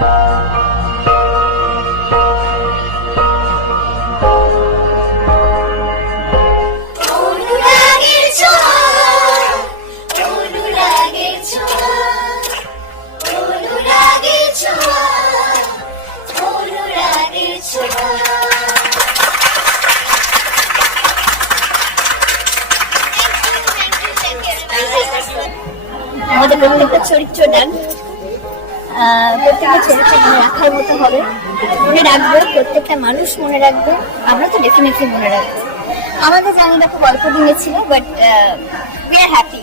আমাদের প্রত্যেকটা চরিত্র ডান, প্রত্যেকটা চরিত্র মনে রাখার মতো হবে, মনে রাখবো, প্রত্যেকটা মানুষ মনে রাখবে, আমরা তো ডেফিনেটলি মনে রাখবো। আমাদের জানিটা খুব অল্প দিনে ছিল, বাট উই আর হ্যাপি।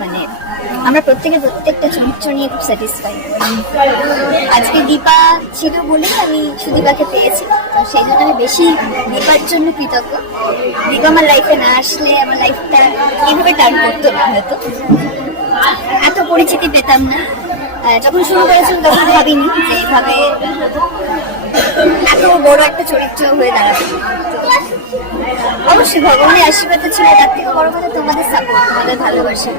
মানে আমরা প্রত্যেকটা চরিত্র নিয়ে খুব স্যাটিসফাই। আজকে দীপা ছিল বলে আমি সুদীপাকে পেয়েছি, তো সেই জন্য আমি বেশি দীপার জন্য কৃতজ্ঞ। দীপা আমার লাইফে না আসলে আমার লাইফটা এইভাবে টার্ন করতো না, হয়তো এত পরিচিতি পেতাম না। যখন শুরু করেছিল তখন ভাবিনি যে এইভাবে এত বড় একটা চরিত্র হয়ে দাঁড়াবে। অবশ্যই ভগবানের আশীর্বাদ ছিল, তার থেকে বড় কথা তোমাদের সাপোর্ট, তোমাদের ভালোবাসা,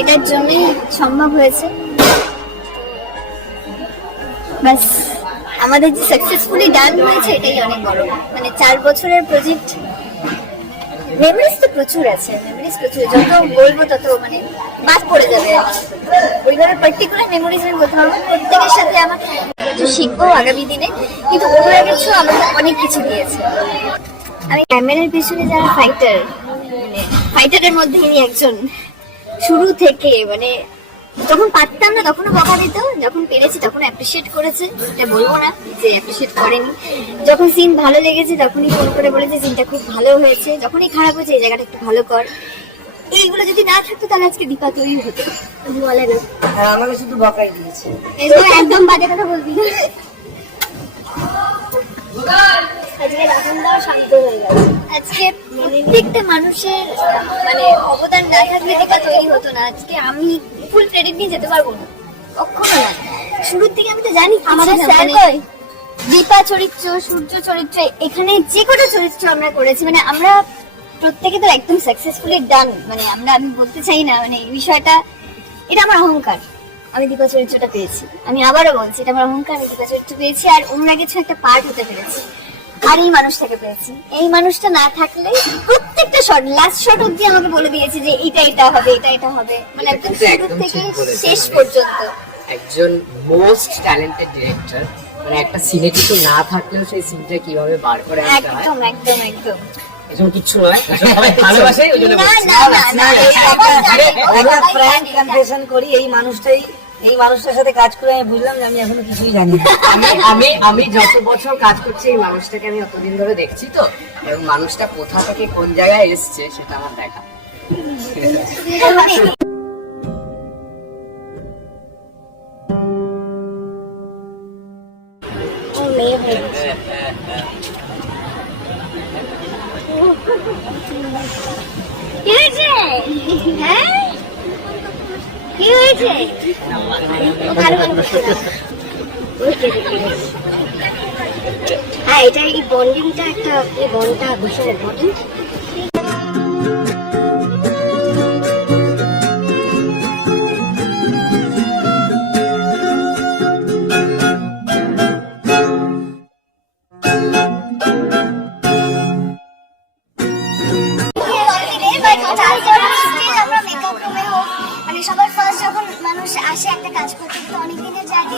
এটার জন্যই সম্ভব হয়েছে। বাস আমাদের যে সাকসেসফুলি ডান হয়েছে এটাই অনেক বড়। মানে 4 বছরের প্রজেক্ট, মেমোরিজ তো প্রচুর আছে, মেমোরিজ প্রচুর, যত বলবো তত মানে বাদ পড়ে যাবে। ওইভাবে পার্টিকুলার মেমোরিজ আমি বলতে পারবো। প্রত্যেকের সাথে আমার কিছু শিখবো আগামী দিনে, কিন্তু ওগুলোর কিছু আমাকে অনেক কিছু দিয়েছে। আমি ক্যামেরার পিছনে যারা ফাইটার, মানে ফাইটারের মধ্যে ইনি একজন। শুরু থেকে মানে যখন পারতাম না তখনও বকা দিত, যখন পেরেছি তখন অ্যাপ্রিসিয়েট করেছে, এটা বলবো না যে অ্যাপ্রিসিয়েট করেনি। যখন সিন ভালো লেগেছে তখনই ফোন করে বলেছে সিনটা খুব ভালো হয়েছে, যখনই খারাপ হয়েছে এই জায়গাটা একটু ভালো কর। এইগুলো যদি না থাকতো তাহলে আজকে দীপা তৈরি হতো, বলে না। আমাকে শুধু বকাই দিয়েছে, একদম বাজে কথা বলবি না। আজকে রাজনদাও শান্ত হয়ে গেছে। আজকে প্রত্যেকটা মানুষের মানে অবদান না থাকলে দীপা তৈরি হতো না। আজকে আমি ফুল ক্রেডিট নিয়ে যেতে পারবো না, কখনো না। শুরুর থেকে আমি তো জানি আমাদের স্যার কই দীপা চরিত্র, সূর্য চরিত্র, এখানে যে কটা চরিত্র আমরা করেছি, মানে আমরা প্রত্যেকে তো একদম সাকসেসফুলি ডান। মানে আমি বলতে চাই না, মানে এই বিষয়টা, এটা আমার অহংকার। আমি দীপা চরিত্রটা পেয়েছি, আমি আবারও বলছি এটা আমার অহংকার। আমি দীপা চরিত্র পেয়েছি আর ওনারা কিছু একটা পার্ট হতে পেরেছি, আর এই মানুষটাকে পেয়েছি। এই মানুষটা না থাকলে প্রত্যেকটা শট, লাস্ট শট অব্দি আমাকে বলে দিয়েছে যে এটা হবে, এটা হবে, মানে একদম শুরু থেকে শেষ পর্যন্ত। একজন মোস্ট ট্যালেন্টেড ডিরেক্টর, মানে একটা সিনে কিছু না থাকলেও সেই সিনটা কিভাবে বার করে আনতে হয়, একদম একদম একদম এরকম কিছু নয়। সবাই ভালোবাসে, ওই জন্য ফ্র্যাঙ্ক কনফেশন করি, এই মানুষটার সাথে কাজ করে আমি বুঝলাম যে আমি এখনো কিছুই জানি না। আমি যত বছর কাজ করছি এই মানুষটাকে আমি অতদিন ধরে দেখছি, তো এবং মানুষটা কোথা থেকে কোন জায়গায় এসছে সেটা আমার দেখা। কি হয়েছে? হ্যাঁ কি হয়েছে? হ্যাঁ এটা এই বন্ডিংটা, একটা এই বন্ডটা ভীষণ ইম্পর্টেন্ট। সবার ফার্স্ট যখন মানুষ আসে একটা কাজ করতে, অনেক দিনের জার্নি।